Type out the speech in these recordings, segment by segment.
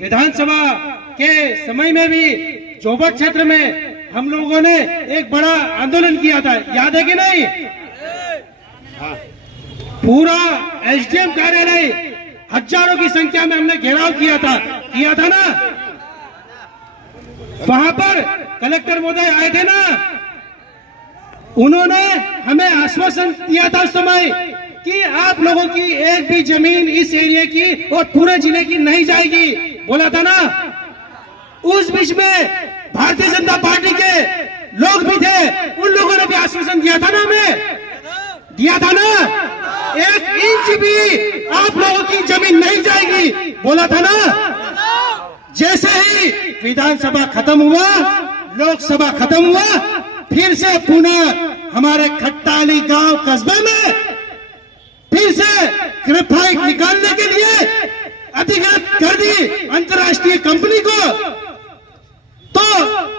विधानसभा के समय में भी जोबट क्षेत्र में हम लोगों ने एक बड़ा आंदोलन किया था, याद है कि नहीं? हाँ। पूरा एसडीएम कार्यालय हजारों की संख्या में हमने घेराव किया था ना। वहां पर कलेक्टर महोदय आए थे ना, उन्होंने हमें आश्वासन दिया था उस समय कि आप लोगों की एक भी जमीन इस एरिया की और पूरे जिले की नहीं जाएगी, बोला था ना। उस बीच में भारतीय जनता पार्टी के लोग भी थे, उन लोगों ने भी आश्वासन दिया था ना, हमें दिया था ना, 1 इंच भी आप लोगों की जमीन नहीं जाएगी, बोला था ना। जैसे ही विधानसभा खत्म हुआ, लोकसभा खत्म हुआ, फिर से पुनः हमारे खट्टाली गांव कस्बे में फिर से ग्रेफाइट निकालने के लिए अधिकृत कर दी अंतर्राष्ट्रीय कंपनी को। तो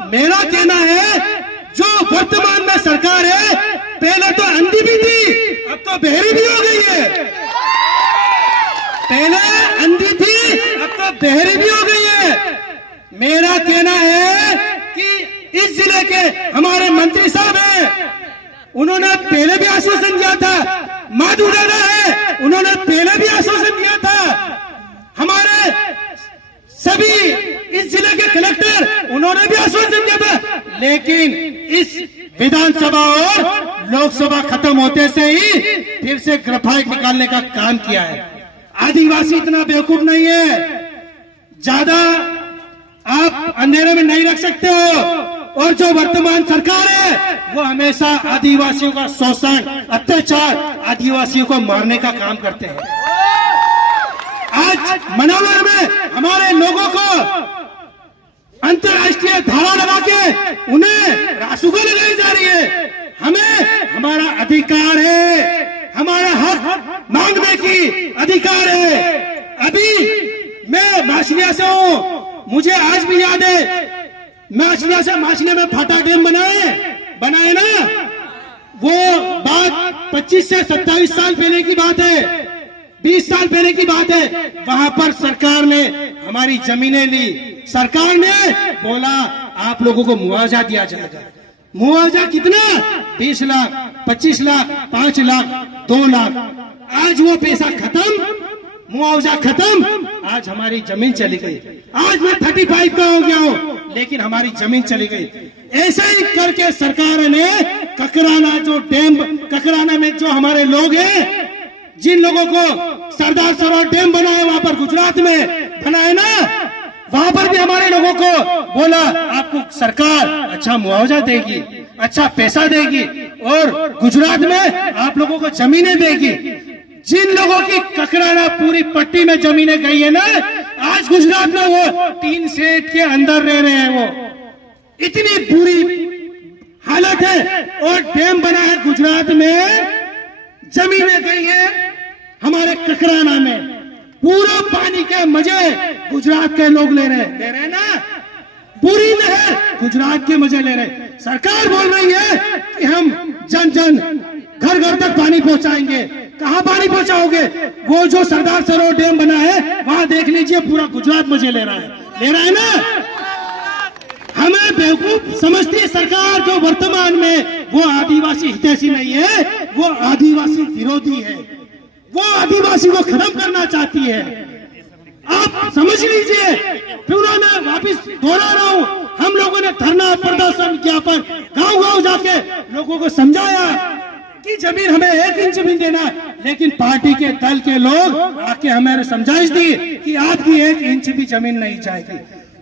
मेरा कहना है, जो वर्तमान में सरकार है, पहले तो अंधी भी थी, अब तो बहरी भी हो गई है। पहले अंधी थी, अब तो बहरी भी हो गई है। मेरा कहना है कि इस जिले के हमारे मंत्री साहब हैं, उन्होंने पहले भी आश्वासन दिया था। माधु दादा है, उन्होंने पहले भी आश्वासन दिया था। हमारे सभी इस जिले के कलेक्टर, उन्होंने भी आश्वासन दिया था। लेकिन इस विधानसभा और लोकसभा खत्म होते से ही फिर से ग्रेफाइट निकालने का काम किया है। आदिवासी इतना बेवकूफ नहीं है, ज्यादा आप अंधेरे में नहीं रख सकते हो। और जो वर्तमान सरकार है, वो हमेशा आदिवासियों का शोषण, अत्याचार, आदिवासियों को मारने का काम करते हैं। आज मनोवर में हमारे लोगों को अंतर्राष्ट्रीय धारा लगा के उन्हें रासुका लगाई जा रही है। हमें हमारा अधिकार है, हमारा हक मांगने की अधिकार है। अभी मैं माछलिया से हूं, मुझे आज भी याद है, माछलिया में फाटा डैम बनाए ना। वो बात 25 से 27 साल पहले की बात है, 20 साल पहले की बात है। वहां पर सरकार ने हमारी जमीनें ली, सरकार ने बोला आप लोगों को मुआवजा दिया जाएगा। मुआवजा कितना? 20 लाख, 25 लाख, 5 लाख, 2 लाख। आज वो पैसा खत्म, मुआवजा खत्म, आज हमारी जमीन चली गई। आज मैं 35 का हो गया हूं, लेकिन हमारी जमीन चली गई। ऐसा ही करके सरकार ने ककराना जो डैम, ककराना में जो हमारे लोग हैं, जिन लोगों को सरदार सरोवर डैम बनाए, वहां पर गुजरात में बनाए ना, वहां पर भी हमारे लोगों को बोला आपको सरकार अच्छा मुआवजा देगी, अच्छा पैसा देगी और गुजरात में आप लोगों को जमीनें देगी। जिन लोगों की ककराना पूरी पट्टी में जमीनें गई है ना, आज गुजरात में वो टीन शेड के अंदर रह रहे हैं। वो इतनी बुरी हालत है। और डैम बना है गुजरात में, जमीनें गई है हमारे ककराना में। पूरा पानी के मजे गुजरात के लोग ले रहे हैं ना। पूरी नहर गुजरात के मजे ले रहे। सरकार बोल रही है कि हम जन जन घर घर तक पानी पहुंचाएंगे। कहां पानी पहुंचाओगे? वो जो सरदार सरोवर डैम बना है, वहां देख लीजिए, पूरा गुजरात मजे ले रहा है ना। हमें बेवकूफ समझती है सरकार, जो वर्तमान में वो आदिवासी हितैषी नहीं है, वो आदिवासी विरोधी है। वो आदिवासी को खत्म करना चाहती है। आप समझ लीजिए। फिर मैं वापिस दोहरा रहा हूं, हम लोगों ने धरना प्रदर्शन ज्ञापन गांव-गांव जाके लोगों को समझाया कि जमीन हमें 1 इंच भी देना, लेकिन पार्टी के दल के लोग आके हमें समझाइश दी कि आपकी 1 इंच भी जमीन नहीं जाएगी।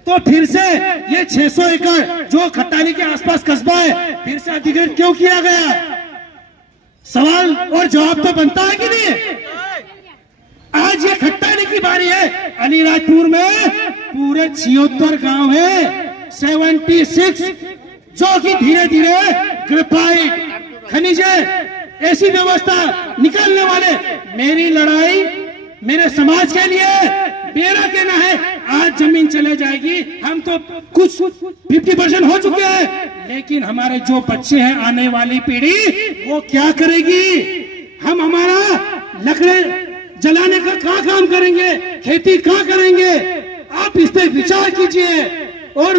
तो फिर से ये 600 एकड़ जो खट्टाली के आसपास कस्बा है, फिर से अधिकृत क्यों किया गया? सवाल और जवाब तो बनता है कि नहीं? आज ये खट्टाली की बारी है। अलीराजपुर में पूरे 76 गांव है, 76, जो कि धीरे धीरे ग्रेफाइट, खनिजे, ऐसी व्यवस्था निकालने वाले। मेरी लड़ाई मेरे समाज के लिए। मेरा कहना है आज जमीन चले जाएगी, हम तो कुछ 50% हो चुके हैं, लेकिन हमारे जो बच्चे हैं, आने वाली पीढ़ी, वो क्या करेगी? हम हमारा लकड़े जलाने का क्या काम करेंगे? खेती क्या करेंगे? आप इस पे विचार कीजिए। और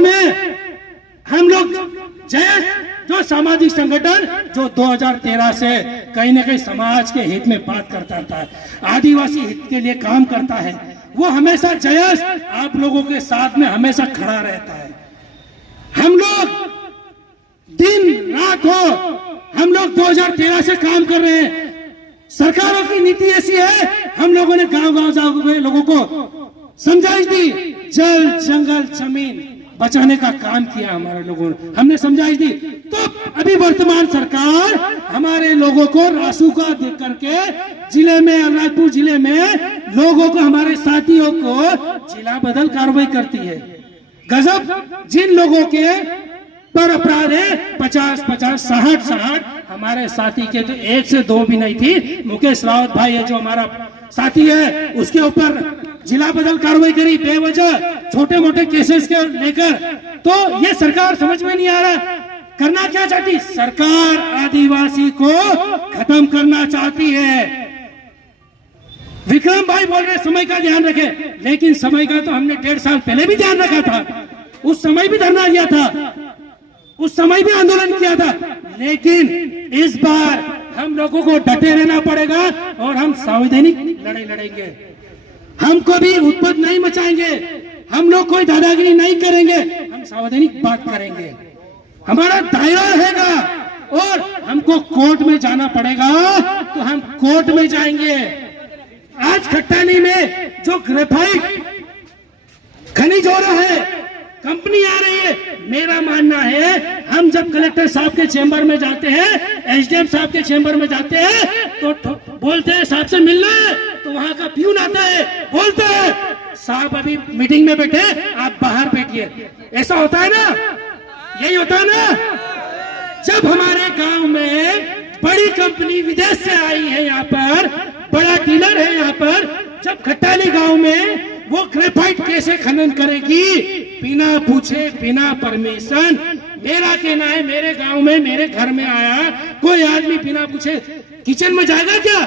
हम लोग जय जो सामाजिक संगठन जो 2013 से कहीं ना कहीं समाज के हित में बात करता था, आदिवासी हित के लिए काम करता है, वो हमेशा जयस आप लोगों के साथ में हमेशा खड़ा रहता है। हम लोग दिन रात हो, हम लोग 2013 से काम कर रहे हैं। सरकारों की नीति ऐसी है, हम लोगों ने गांव-गांव जाकर लोगों को समझाइश दी, जल जंगल जमीन बचाने का काम किया हमारे लोगों ने, हमने समझाइश दी। तो अभी वर्तमान सरकार हमारे लोगों को रासुका दे करके जिले में, अलीराजपुर जिले में लोगों को, हमारे साथियों को जिला बदल कार्रवाई करती है। गजब, जिन लोगों के पर अपराध है 50-50, 60-60, हमारे साथी के तो 1 से 2 भी नहीं थी। मुकेश रावत भाई है जो हमारा साथी है, उसके ऊपर जिला बदल कार्रवाई करी बेवजह छोटे मोटे केसेस के लेकर। तो ये सरकार समझ में नहीं आ रहा करना क्या चाहती। सरकार आदिवासी को खत्म करना चाहती है। विक्रम भाई बोल रहे समय का ध्यान रखे, लेकिन समय का तो हमने 1.5 साल पहले भी ध्यान रखा था। उस समय भी धरना दिया था, उस समय भी आंदोलन किया था, लेकिन इस बार हम लोगों को डटे रहना पड़ेगा और हम संवैधानिक लड़ाई लड़ेंगे। हम कभी उत्पाद नहीं मचाएंगे, हम लोग कोई दादागिरी नहीं करेंगे, हम संवैधानिक बात करेंगे। हमारा दायरा रहेगा और हमको कोर्ट में जाना पड़ेगा तो हम कोर्ट में जाएंगे। आज खट्टानी में जो ग्रेफाइट खनिज हो रहा है, कंपनी आ रही है, मेरा मानना है हम जब कलेक्टर साहब के चेंबर में जाते हैं, एसडीएम साहब के चेंबर में जाते हैं, तो बोलते हैं साहब से मिलना है, तो वहां का प्यून आता है, बोलता है साहब अभी मीटिंग में बैठे, आप बाहर बैठिए। ऐसा होता है ना, यही होता है ना। जब हमारे गांव में बड़ी कंपनी विदेश से आई है, यहाँ पर बड़ा डीलर है, यहाँ पर जब खट्टानी गांव में वो ग्रेफाइट कैसे खनन करेगी बिना पूछे, बिना परमिशन। मेरा कहना है मेरे गांव में, मेरे घर में आया कोई आदमी बिना पूछे किचन में जाएगा क्या?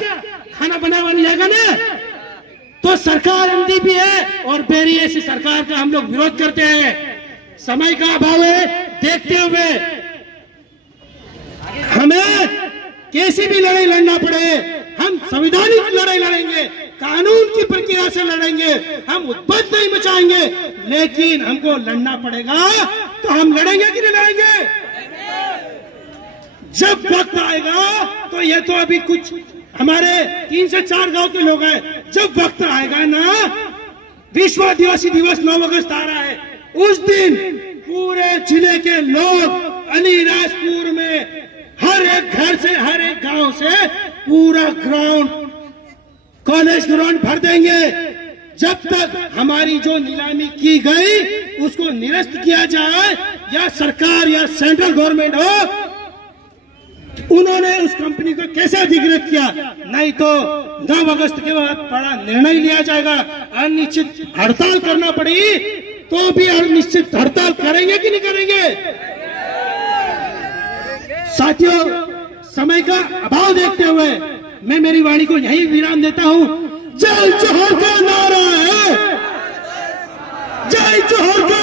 खाना बनाने जाएगा ना? तो सरकार अंधी भी है और बेरी ऐसी सरकार का हम लोग विरोध करते हैं। समय का अभाव है, देखते हुए हमें कैसी भी लड़ाई लड़ना पड़े, हम संवैधानिक लड़ाई लड़ेंगे, कानून की प्रक्रिया से लड़ेंगे, हम उत्पाद नहीं मचाएंगे, लेकिन हमको लड़ना पड़ेगा तो हम लड़ेंगे कि नहीं लड़ेंगे? जब वक्त आएगा तो ये तो अभी कुछ हमारे 3 से 4 गांव के लोग हैं, जब वक्त आएगा ना, विश्व आदिवासी दिवस 9 अगस्त आ रहा है, उस दिन पूरे जिले के लोग अलीराजपुर में हर एक घर से, हर एक गांव से पूरा ग्राउंड, कॉलेज ग्राउंड भर देंगे। जब तक हमारी जो नीलामी की गई उसको निरस्त किया जाए, या सरकार या सेंट्रल गवर्नमेंट हो, उन्होंने उस कंपनी को कैसे अधिकृत किया, नहीं तो 9 अगस्त के बाद बड़ा निर्णय लिया जाएगा। अनिश्चित हड़ताल करना पड़ी तो भी अनिश्चित हड़ताल करेंगे कि नहीं करेंगे? साथियों, समय का अभाव देखते हुए मैं मेरी वाणी को यही विराम देता हूं। जय जोहर का नारा है, जय जोहर का